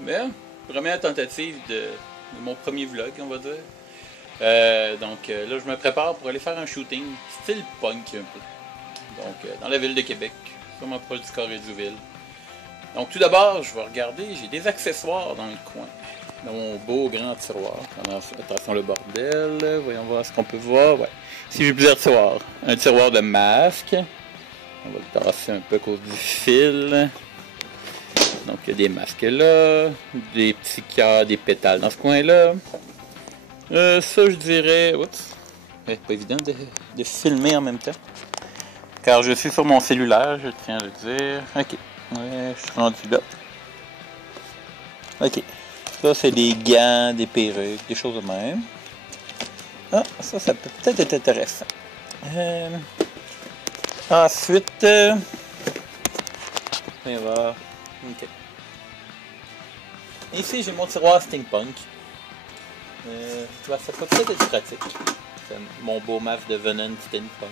Mais, première tentative de mon premier vlog, on va dire. Donc là, je me prépare pour aller faire un shooting style punk un peu. Donc, dans la ville de Québec, vraiment proche du Carré-du-Ville. Donc, tout d'abord, je vais regarder, j'ai des accessoires dans le coin. Dans mon beau grand tiroir. Attention le bordel, voyons voir ce qu'on peut voir. Ouais. Ici, j'ai plusieurs tiroirs. Un tiroir de masques. On va le tasser un peu à cause du fil. Donc, il y a des masques là, des petits cœurs, des pétales dans ce coin-là. Ça, je dirais... Oups! C'est pas évident de filmer en même temps. Car je suis sur mon cellulaire, je tiens à le dire. Ok. Ouais, je suis rendu là. Ok. Ça, c'est des gants, des perruques, des choses de même. Ah, ça peut peut-être être intéressant. Ensuite... on va voir. Ok. Ici, j'ai mon tiroir steampunk. Tu vois, ça peut peut-être être pratique. C'est mon beau masque de Venom steampunk.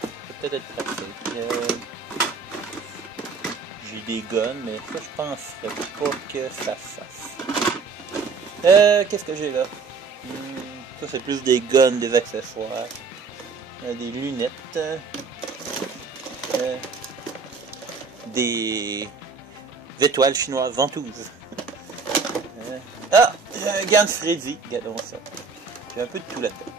Ça peut peut-être être pratique. J'ai des guns, mais ça, je penserais pas que ça fasse. Qu'est-ce que j'ai là? Ça, c'est plus des guns, des accessoires. Des lunettes. Des étoiles chinoises ventouses. J'ai un gant de Freddy. Regardons ça. J'ai un peu de tout là-dedans.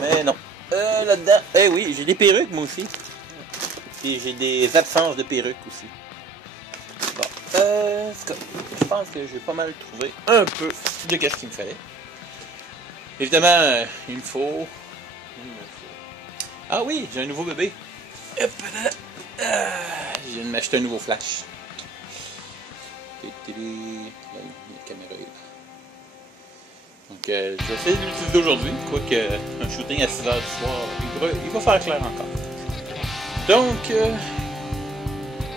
Mais non. Là-dedans, oui, j'ai des perruques moi aussi. Et j'ai des absences de perruques aussi. Bon. Je pense que j'ai pas mal trouvé un peu de qu'est-ce qu'il me fallait. Évidemment, il me faut... Ah oui, j'ai un nouveau bébé. Je viens de m'acheter un nouveau flash. La caméra est là. Donc, j'essaie de l'utiliser aujourd'hui, quoique un shooting à 6h du soir, il va faire clair encore. Donc,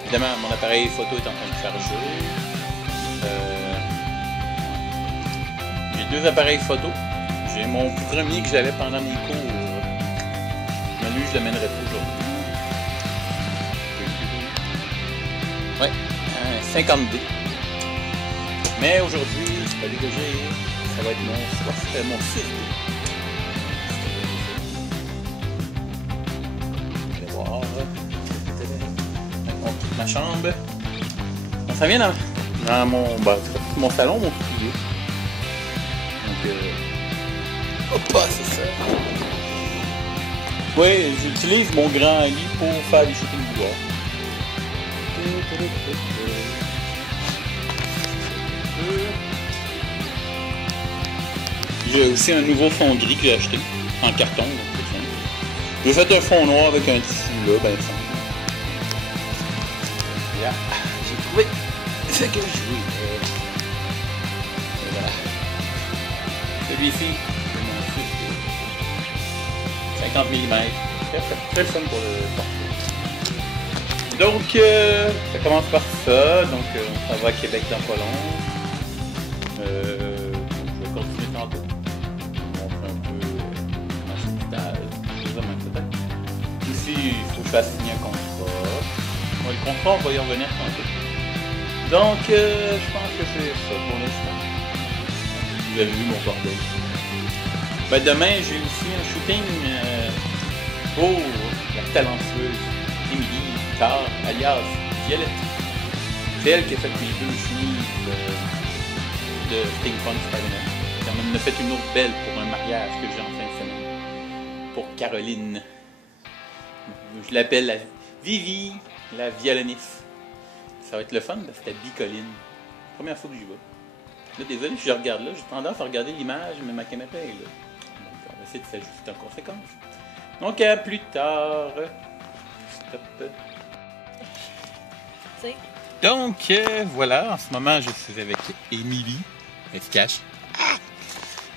évidemment, mon appareil photo est en train de charger. J'ai deux appareils photo. J'ai mon premier que j'avais pendant mes cours. Mais lui, je l'amènerai pas aujourd'hui. Ouais, 50D. Mais aujourd'hui, c'est pas dégagé. Ça va être mon 6D. Je vais voir. Ma chambre. Ça vient dans mon salon, mon studio. Donc, hop, c'est ça. Oui, j'utilise mon grand lit pour faire des shootings du bois. J'ai aussi un nouveau fond gris que j'ai acheté en carton. J'ai fait un fond noir avec un tissu là, ben simple. Là, j'ai trouvé ce que je voulais. Voilà. Celui-ci, c'est mon 50 mm. Très fun pour le porter. Donc, ça commence par ça. Donc, on s'en va à Québec dans pas long. Je vais continuer tantôt. Je vais vous montrer un peu ma hospital. Peut-être. Ici, il faut que je fasse signer un contrat. Ouais, le contrat, on va y revenir tantôt. Donc, je pense que c'est ça pour l'instant. Vous avez vu mon bordel. Ben, demain, j'ai aussi un shooting pour la talentueuse Émilie Carr, alias Violette. C'est elle qui a fait mes deux chemises de Steampunk Spider-Man. Elle m'en a fait une autre belle pour un mariage que j'ai en fin de semaine. Pour Caroline. Je l'appelle la Vivi, la violoniste. Ça va être le fun parce que c'était bicoline. Première fois que j'y vais. Là, désolé, je regarde là, j'ai tendance à regarder l'image, mais ma caméra est là. Donc, on va essayer de s'ajuster en conséquence. Donc, à plus tard. Stop. Donc, voilà, en ce moment, je suis avec Émilie. Elle se cache.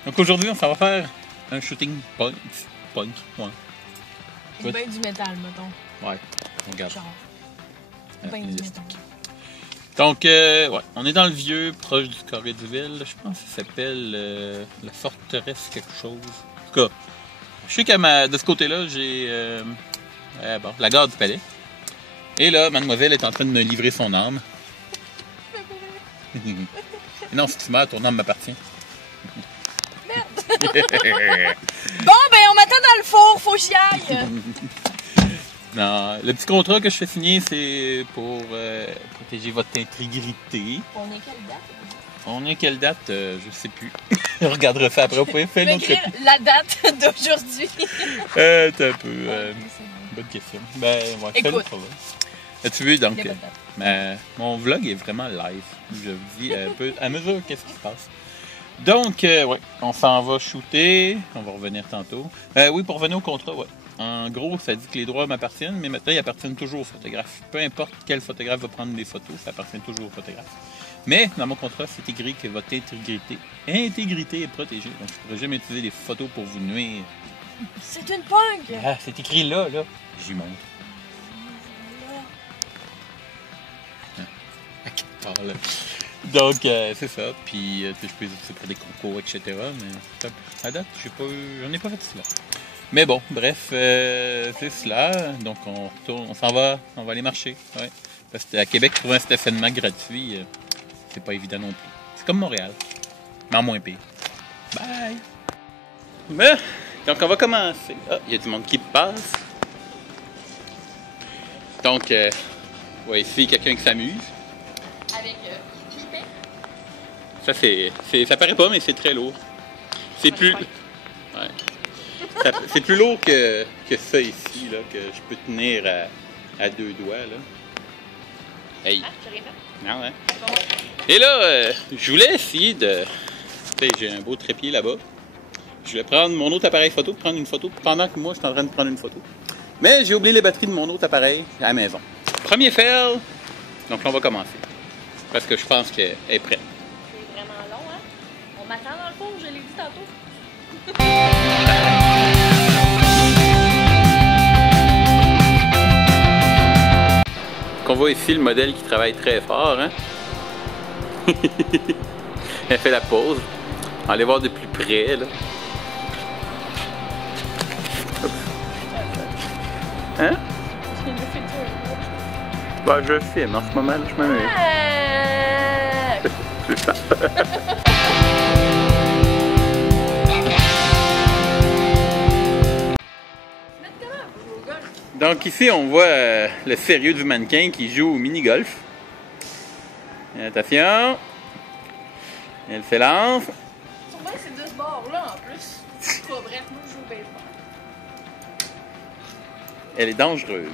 Donc, aujourd'hui, on s'en va faire un shooting punk. Ouais. C'est bien du métal, mettons. Ouais, on regarde. Genre. Ben du métal. Donc, ouais, on est dans le vieux, proche du Carré-du-Ville. Je pense que ça s'appelle la forteresse quelque chose. En tout cas, je sais qu'à de ce côté-là, j'ai la gare du Palais. Et là, mademoiselle est en train de me livrer son âme. Non, si tu meurs, ton âme m'appartient. Merde! Bon, ben, on m'attend dans le four, faut que j'y aille! Non, le petit contrat que je fais signer, c'est pour protéger votre intégrité. On est quelle date? On est quelle date? Je sais plus. Je regarderai ça après. Vous pouvez faire Je vais une autre écrire la date d'aujourd'hui. T'as un peu. Bonne question. Ben, ouais, Écoute. fais-le, ça va. As-tu vu, donc, Il y a pas de date. mon vlog est vraiment live. Je vous dis un peu à mesure qu'est-ce qui se passe. Donc, ouais, on s'en va shooter. On va revenir tantôt. Oui, pour revenir au contrat, ouais. En gros, ça dit que les droits m'appartiennent, mais maintenant, ils appartiennent toujours au photographe. Peu importe quel photographe va prendre des photos, ça appartient toujours au photographe. Mais dans mon contrat, c'est écrit que votre intégrité est protégée. Donc, je ne pourrai jamais utiliser des photos pour vous nuire. C'est une punk! Ah, c'est écrit là. J'y montre. À quelque part, là. Donc, c'est ça. Puis, je peux les utiliser pour des concours, etc. Mais à date, j'en ai pas fait cela. Mais bon, bref, c'est cela. Donc, on retourne, on s'en va aller marcher. Ouais. Parce que à Québec, trouver un stationnement gratuit, c'est pas évident non plus. C'est comme Montréal, mais en moins pire. Bye! Ben, donc, on va commencer. Ah, il y a du monde qui passe. Donc, ouais, ici, quelqu'un qui s'amuse. Avec qui paie? Ça, ça paraît pas, mais c'est très lourd. C'est plus... Ouais. C'est plus lourd que ça ici, là, que je peux tenir à deux doigts, là. Hey! Ah, j'ai rien fait. Non, hein? Et là, je voulais essayer de... Tu sais, j'ai un beau trépied là-bas. Je voulais prendre mon autre appareil photo, prendre une photo pendant que moi, je suis en train de prendre une photo. Mais j'ai oublié les batteries de mon autre appareil à la maison. Premier fail. Donc là, on va commencer. Parce que je pense qu'elle est prête. C'est vraiment long, hein? On m'attend dans le four, je l'ai dit tantôt. On voit ici le modèle qui travaille très fort, hein? Elle fait la pause. On va aller voir de plus près, là. Hein? Je l'ai fait tout. Bah, je filme en ce moment, là, je m'amuse. C'est ça. Donc ici, on voit le sérieux du mannequin qui joue au mini-golf. Attention. Elle s'élance. Sûrement que c'est de ce bord-là, en plus. C'est pas bref, moi, je joue au baseball. Elle est dangereuse.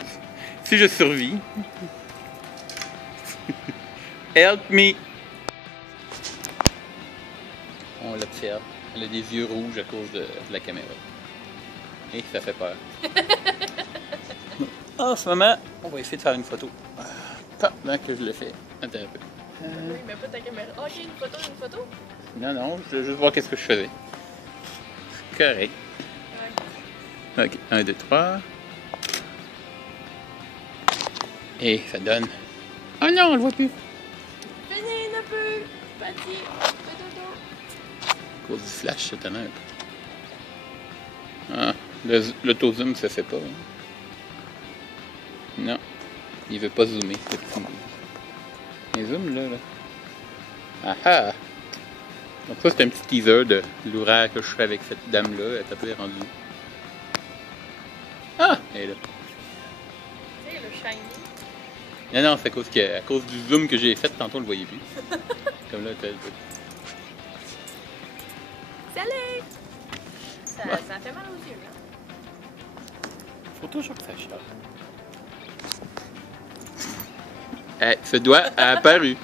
Si je survis... Help me! On l'observe. Elle a des yeux rouges à cause de la caméra. Et ça fait peur. En ce moment, on va essayer de faire une photo. Pendant que je le fais. Attends un peu. Oui, mais pas ta caméra. Ok, une photo? Non, non, je veux juste voir qu'est-ce que je faisais. Correct. Ouais. Ok, 1, 2, 3. Et ça donne... Oh non, on le voit plus. Venez un peu, Patty, fais dodo. À cause du flash, c'est étonnant un peu. Ah, l'auto-zoom, ça fait pas. Hein. Non, il veut pas zoomer. Il zoom là. Ah ah! Donc ça, c'est un petit teaser de l'ouragan que je fais avec cette dame-là. Elle est rendue. Ah! Elle est là. Tu sais, le shiny. Non, non, c'est à cause du zoom que j'ai fait, tantôt on le voyait plus. Comme là, t'as... Salut! Ça fait mal aux yeux, hein? Faut toujours que ça chiale. Ce doigt a apparu.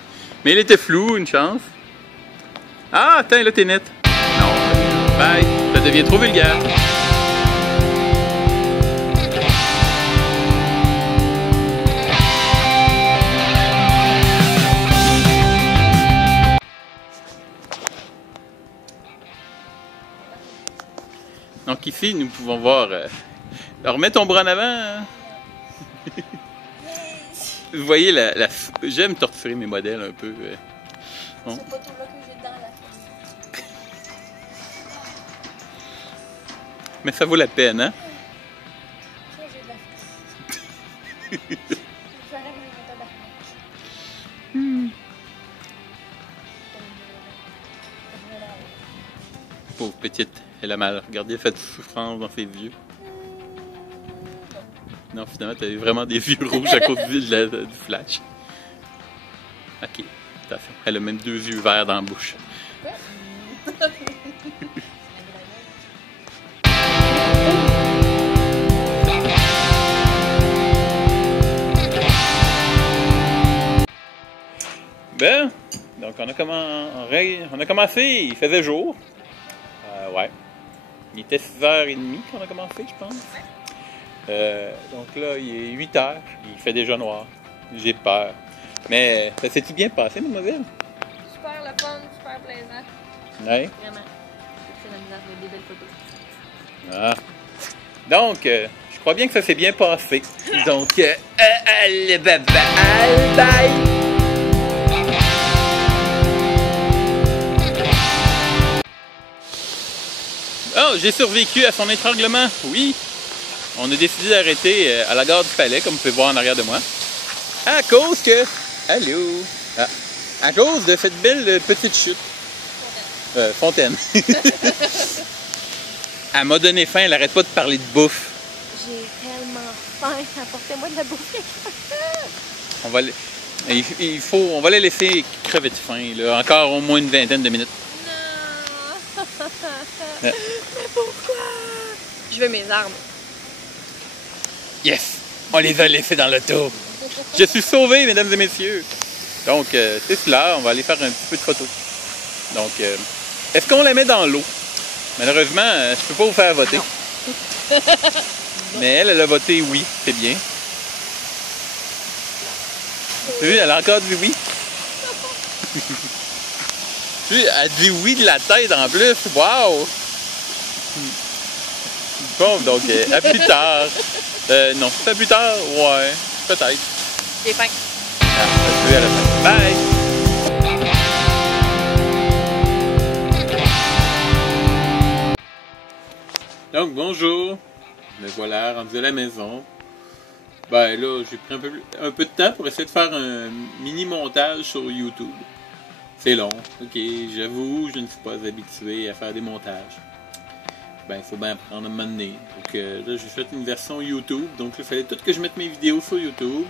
Mais il était flou, une chance. Ah, attends, là, t'es net. Non. Bye. Ça devient trop vulgaire. Donc ici, nous pouvons voir... Alors, remets ton bras en avant. Hein? Vous voyez, j'aime torturer mes modèles un peu. Bon. C'est pas tout là que j'ai dans la face. Mais ça vaut la peine, hein? Ça, j'ai de la face. Je ferais mon tabarnak. Pauvre petite, elle a mal. Regardez, elle fait de souffrance dans ses yeux. Non, finalement, t'as eu vraiment des yeux rouges à cause du flash. Ok, tout à fait. Elle a même 2 yeux verts dans la bouche. Ben, donc on a commencé, il faisait jour. Ouais. Il était 6h30 qu'on a commencé, je pense. Donc là, il est 8h, il fait déjà noir. J'ai peur. Mais ça s'est-tu bien passé, mademoiselle? Super le fun, super plaisant. Ouais. Vraiment. C'est la misère de des belles photos. Ah. Donc, je crois bien que ça s'est bien passé. Donc, bye bye! Oh, j'ai survécu à son étranglement, oui. On a décidé d'arrêter à la gare du Palais, comme vous pouvez voir en arrière de moi. À cause que... Allô? Ah. À cause de cette belle petite chute. Fontaine. Elle m'a donné faim, elle arrête pas de parler de bouffe. J'ai tellement faim, apportez-moi de la bouffe. On va on va les laisser crever de faim, là. Encore au moins une vingtaine de minutes. Non! Mais pourquoi? Je veux mes armes. Yes! On les a laissés dans l'auto. Je suis sauvé, mesdames et messieurs. Donc, c'est cela. On va aller faire un petit peu de photos. Donc, est-ce qu'on la met dans l'eau? Malheureusement, je peux pas vous faire voter. Mais elle a voté oui, c'est bien. Tu vois, elle a encore dit oui. Tu vois, elle dit oui de la tête en plus. Wow! Bon, donc, à plus tard. Non, c'est à plus tard? Ouais, peut-être. J'ai faim. Ah, je vais à la fin. Bye! Donc, bonjour. Me voilà, rendu à la maison. Ben là, j'ai pris un peu de temps pour essayer de faire un mini-montage sur YouTube. C'est long, ok, j'avoue, je ne suis pas habitué à faire des montages. Ben, il faut bien apprendre à me mener. Donc là, j'ai fait une version YouTube. Donc, il fallait tout que je mette mes vidéos sur YouTube.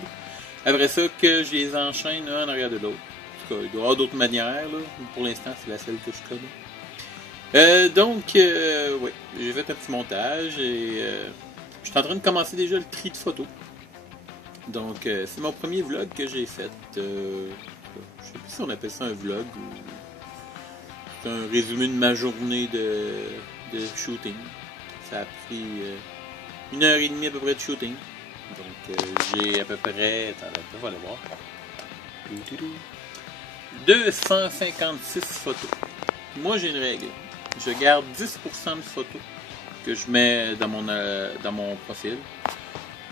Après ça, que je les enchaîne un en arrière de l'autre. En tout cas, il doit y avoir d'autres manières, là. Pour l'instant, c'est la seule que je connais. Donc, oui, j'ai fait un petit montage et je suis en train de commencer déjà le tri de photos. Donc, c'est mon premier vlog que j'ai fait. Je sais plus si on appelle ça un vlog ou c'est un résumé de ma journée de shooting. Ça a pris 1h30 à peu près de shooting. Donc, j'ai à peu près... Attends, on va aller voir. 256 photos. Moi, j'ai une règle. Je garde 10% de photos que je mets dans mon profil.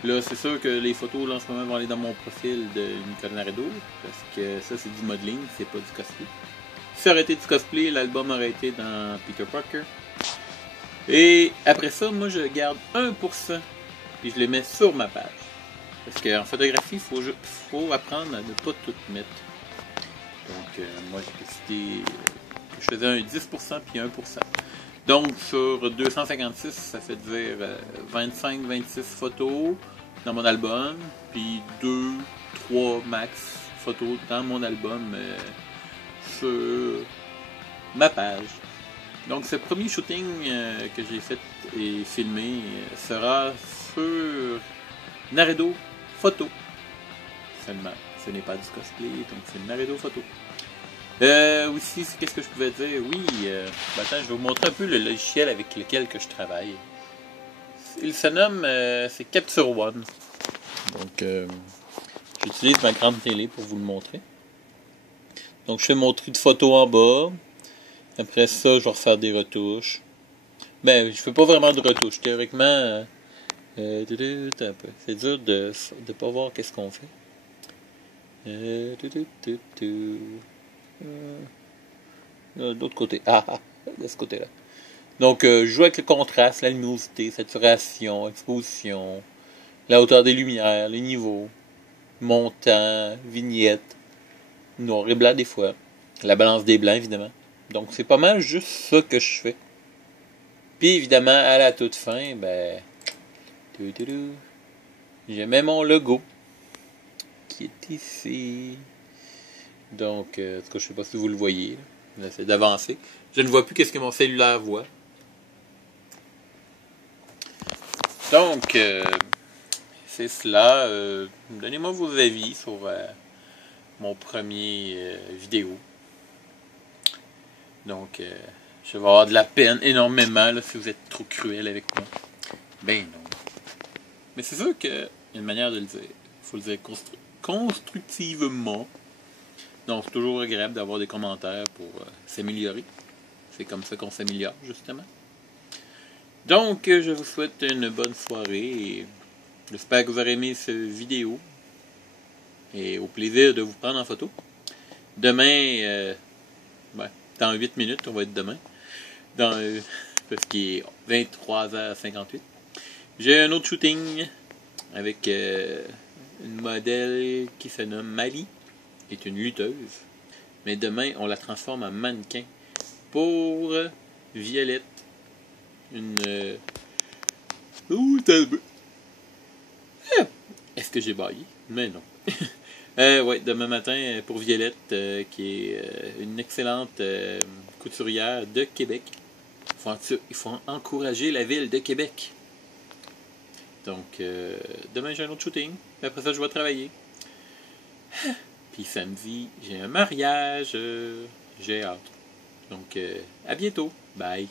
Là, c'est sûr que les photos là, en ce moment vont aller dans mon profil de Nicolas Naredo, parce que ça, c'est du modeling, c'est pas du cosplay. Si ça aurait été du cosplay, l'album aurait été dans Peter Parker. Et après ça, moi, je garde 1% et je les mets sur ma page. Parce qu'en photographie, il faut apprendre à ne pas tout mettre. Donc, moi, j'ai décidé que je faisais un 10% puis 1%. Donc, sur 256, ça fait dire 25-26 photos dans mon album, puis 2-3 max photos dans mon album sur ma page. Donc, ce premier shooting que j'ai fait et filmé sera sur Naredo Photo seulement. Ce n'est pas du cosplay, donc c'est Naredo Photo. Aussi, qu'est-ce que je pouvais dire? Oui, attends, je vais vous montrer un peu le logiciel avec lequel que je travaille. Il se nomme, c'est Capture One. Donc, j'utilise ma grande télé pour vous le montrer. Donc, je fais mon tri de photos en bas. Après ça, je vais refaire des retouches. Ben, je fais pas vraiment de retouches. Théoriquement, c'est dur de pas voir qu'est-ce qu'on fait. De l'autre côté. De ce côté-là. Donc, je joue avec le contraste, la luminosité, saturation, exposition, la hauteur des lumières, les niveaux, montant, vignette, noir et blanc des fois, la balance des blancs, évidemment. Donc, c'est pas mal juste ça que je fais. Puis évidemment, à la toute fin, ben, je mets mon logo qui est ici. Donc, en tout cas, je ne sais pas si vous le voyez. J'essaie d'avancer. Je ne vois plus qu'est-ce que mon cellulaire voit. Donc, c'est cela. Donnez-moi vos avis sur mon premier vidéo. Donc, je vais avoir de la peine énormément là, si vous êtes trop cruel avec moi. Ben non. Mais c'est sûr qu'il y a une manière de le dire. Il faut le dire constructivement. Donc, c'est toujours agréable d'avoir des commentaires pour s'améliorer. C'est comme ça qu'on s'améliore, justement. Donc, je vous souhaite une bonne soirée. Et j'espère que vous aurez aimé cette vidéo. Et au plaisir de vous prendre en photo. Demain, dans 8 minutes, on va être demain. Parce qu'il est 23h58. J'ai un autre shooting avec une modèle qui se nomme Mali, qui est une lutteuse. Mais demain, on la transforme en mannequin pour Violette. Est-ce que j'ai baillé? Mais non. Ouais, demain matin, pour Violette, qui est une excellente couturière de Québec. Il faut encourager la ville de Québec. Donc, demain, j'ai un autre shooting. Après ça, je vais travailler. Puis samedi, j'ai un mariage. J'ai hâte. Donc, à bientôt. Bye.